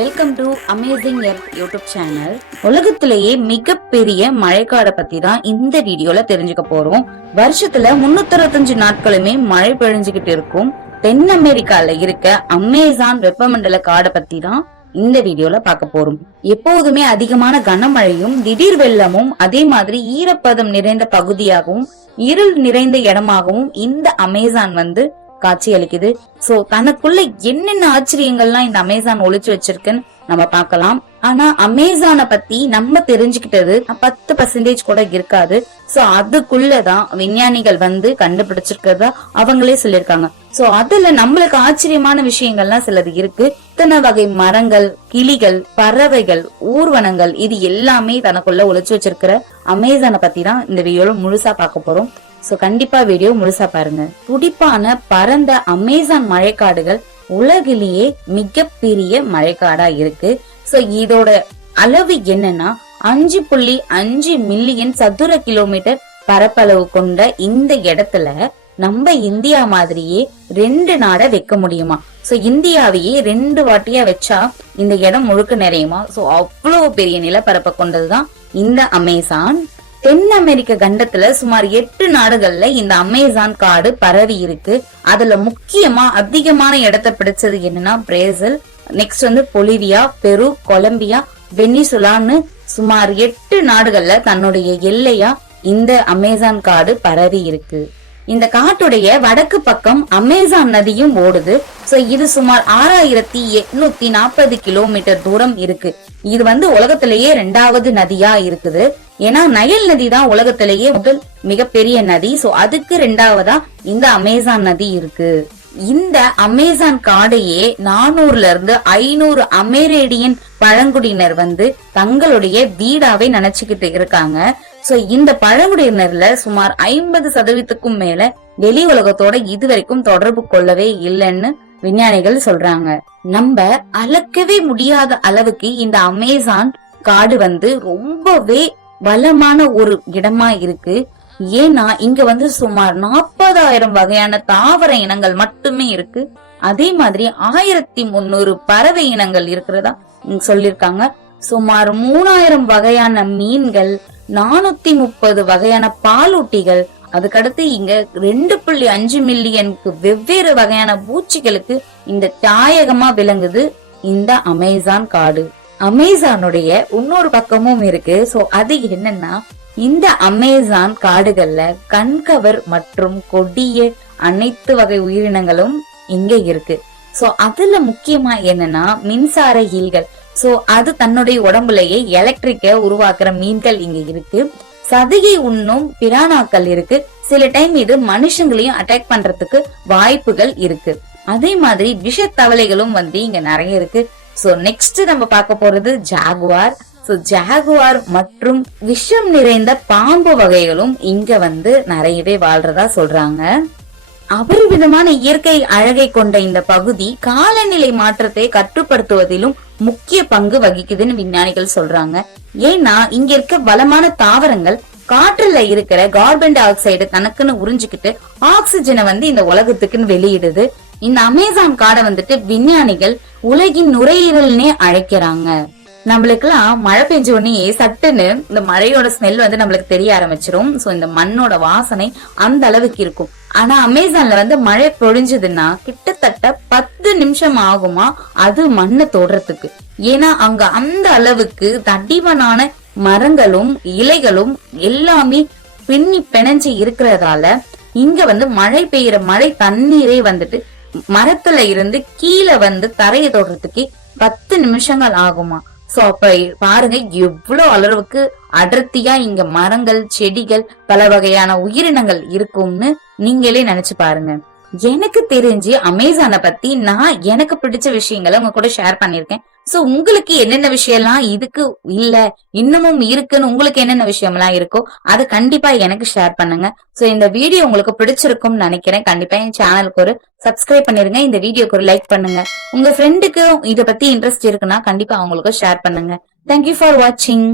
Welcome to amazing earth YouTube channel. உலகத்திலேயே மிகப்பெரிய மழைக்காடை பத்தி தான் இந்த வீடியோல தெரிஞ்சுக்க போறோம். வருஷத்துல 365 நாட்களுமே மழை பெழிஞ்சுகிட்டு இருக்கும் தென் அமெரிக்கால இருக்க அமேசான் வெப்பமண்டல காடை பத்தி தான் இந்த வீடியோல பார்க்க போறோம். எப்போதுமே அதிகமான கனமழையும் திடீர் வெள்ளமும் அதே மாதிரி ஈரப்பதம் நிறைந்த பகுதியாகவும் இருள் நிறைந்த இடமாகவும் இந்த அமேசான் காட்சி அளிக்குது. சோ தனக்குள்ள என்னென்ன ஆச்சரியங்கள்லாம் இந்த அமேசான் ஒளிச்சு வச்சிருக்குன்னு நம்ம பார்க்கலாம். ஆனா அமேசானை பத்தி நம்ம தெரிஞ்சுக்கிட்டது 10% கூட இருக்காது. சோ அதுக்குள்ளதான் விஞ்ஞானிகள் கண்டுபிடிச்சிருக்கிறதா அவங்களே சொல்லிருக்காங்க. சோ அதுல நம்மளுக்கு ஆச்சரியமான விஷயங்கள்லாம் சிலது இருக்கு. இத்தனை வகை மரங்கள், கிளிகள், பறவைகள், ஊர்வனங்கள் இது எல்லாமே தனக்குள்ள ஒளிச்சு வச்சிருக்கிற அமேசானை பத்தி தான் இந்த வீடியோல முழுசா பார்க்க போறோம். சோ கண்டிப்பா வீடியோ முழுசா பாருங்க. துடிப்பான பரந்த அமேசான் மழைக்காடுகள் உலகிலேயே மிகப்பெரிய மழைக்காடா இருக்கு. சோ இதோட அளவு என்னன்னா 5.5 மில்லியன் சதுர கிலோமீட்டர் பரப்பளவு கொண்ட இந்த இடத்துல நம்ம இந்தியா மாதிரியே 2 நாடை வைக்க முடியுமா? சோ இந்தியாவையே 2 வாட்டியா வச்சா இந்த இடம் முழுக்க நிறையுமா? சோ அவ்வளவு பெரிய நிலப்பரப்பை கொண்டதுதான் இந்த அமேசான். தென் அமெரிக்க கண்டத்துல சுமார் 8 நாடுகள்ல இந்த அமேசான் காடு பரவி இருக்கு. அதுல முக்கியமா அதிகமான இடத்தை பிடிச்சது என்னன்னா பிரேசில், நெக்ஸ்ட் பொலிவியா, பெரு, கொலம்பியா, வெனிசுலான்னு சுமார் 8 நாடுகள்ல தன்னுடைய எல்லையா இந்த அமேசான் காடு பரவி இருக்கு. இந்த காட்டுடைய வடக்கு பக்கம் அமேசான் நதியும் ஓடுது. சோ இது சுமார் 6840 கிலோமீட்டர் தூரம் இருக்கு. இது உலகத்திலேயே 2வது நதியா இருக்குது. ஏன்னா நைல் நதி தான் உலகத்திலேயே முதல் மிகப்பெரிய நதி. சோ அதுக்கு 2வதா இந்த அமேசான் நதி இருக்கு. இந்த அமேசான் காடையே 400ல இருந்து 500 அமெரிடியன் பழங்குடியினர் தங்களுடைய வீடாவே நினைச்சுக்கிட்டு இருக்காங்க. சோ இந்த பழங்குடியினர்ல சுமார் 50% மேல வெளி உலகத்தோட இதுவரைக்கும் தொடர்பு கொள்ளவே இல்லைன்னு விஞ்ஞானிகள் சொல்றாங்க. நம்ம அளக்கவே முடியாத அளவுக்கு இந்த அமேசான் காடு ரொம்பவே வளமான ஒரு இடமா இருக்கு. ஏன்னா இங்க சுமார் 40,000 வகையான தாவர இனங்கள் மட்டுமே இருக்கு. அதே மாதிரி 1300 பறவை இனங்கள் இருக்கிறதா சொல்லிருக்காங்க. சுமார் 3000 வகையான மீன்கள், 430 வகையான பாலூட்டிகள், அதுக்கடுத்து இங்க 2.5 மில்லியனுக்கு வெவ்வேறு வகையான பூச்சிகளுக்கு இந்த தாயகமா விளங்குது இந்த அமேசான் காடு. அமேசானுடைய இன்னொரு பக்கமும் இருக்கு. சோ அது என்னன்னா இந்த அமேசான் காடுகள்ல கண்கவர் மற்றும் கொடிய அனைத்து வகை உயிரினங்களும் இங்க இருக்கு. சோ அதுல முக்கியமா என்னன்னா மின்சார ஈல்கள். சோ அது தன்னுடைய உடம்புலயே எலக்ட்ரிக்க உருவாக்குற மீன்கள் இங்க இருக்கு. சதையை உண்ணும் பிரானாக்கள் இருக்கு. சில டைம் இது மனுஷங்களையும் அட்டாக் பண்றதுக்கு வாய்ப்புகள் இருக்கு. அதே மாதிரி விஷ தவளைகளும் இங்க நிறைய இருக்கு. சோ நெக்ஸ்ட் நம்ம பார்க்க போறது ஜாகுவார். சோ ஜாகுவார் மற்றும் விஷம் நிறைந்த பாம்பு வகைகளும் இங்க நிறையவே வாழ்றதா சொல்றாங்க. அபரிவிதமான இயற்கை அழகை கொண்ட இந்த பகுதி காலநிலை மாற்றத்தை கட்டுப்படுத்துவதிலும் முக்கிய பங்கு வகிக்குதுன்னு விஞ்ஞானிகள் சொல்றாங்க. ஏன்னா இங்க இருக்க வளமான தாவரங்கள் காற்றுல இருக்கிற கார்பன் டை ஆக்சைடு தனக்குன்னு உறிஞ்சுக்கிட்டு ஆக்சிஜனை இந்த உலகத்துக்குன்னு வெளியிடுது. இந்த அமேசான் காடை விஞ்ஞானிகள் உலகின் நுரையீரல்னே அழைக்கிறாங்க. நம்மளுக்கெல்லாம் மழை பெஞ்ச உடனே சட்டுன்னு இந்த மழையோட ஸ்மெல் நம்மளுக்கு தெரிய ஆரம்பிச்சிரும். சோ இந்த மண்ணோட வாசனை அந்த அளவுக்கு இருக்கும். ஆனா அமேசான்ல மழை பொழிஞ்சதுன்னா கிட்டத்தட்ட 10 நிமிஷம் ஆகுமா அது மண்ணை தொடுறதுக்கு. ஏன்னா அங்க அந்த அளவுக்கு தடிமனான மரங்களும் இலைகளும் எல்லாமே பின்னி பிணைஞ்சு இருக்கிறதால இங்க மழை பெய்யற மழை தண்ணீரே மரத்துல இருந்து கீழே தரையை தொடுறதுக்கு 10 நிமிஷங்கள் ஆகுமா. சோ அப்ப பாருங்க எவ்வளவு அளவுக்கு அடர்த்தியா இங்க மரங்கள், செடிகள், பல வகையான உயிரினங்கள் இருக்கும்னு நீங்களே நினைச்சு பாருங்க. எனக்கு தெரிஞ்சு அமேசானை பத்தி நான் எனக்கு பிடிச்ச விஷயங்களை உங்க கூட ஷேர் பண்ணிருக்கேன். சோ உங்களுக்கு என்னென்ன விஷயம்லாம் இதுக்கு இல்ல இன்னமும் இருக்குன்னு உங்களுக்கு என்னென்ன விஷயம்லாம் இருக்கோ அதை கண்டிப்பா எனக்கு ஷேர் பண்ணுங்க. சோ இந்த வீடியோ உங்களுக்கு பிடிச்சிருக்கும்னு நினைக்கிறேன். கண்டிப்பா என் சேனலுக்கு ஒரு சப்ஸ்கிரைப் பண்ணிருங்க. இந்த வீடியோக்கு ஒரு லைக் பண்ணுங்க. உங்க ஃப்ரெண்டுக்கு இத பத்தி இன்ட்ரெஸ்ட் இருக்குன்னா கண்டிப்பா அவங்களுக்கு ஷேர் பண்ணுங்க. தேங்க்யூ ஃபார் வாட்சிங்.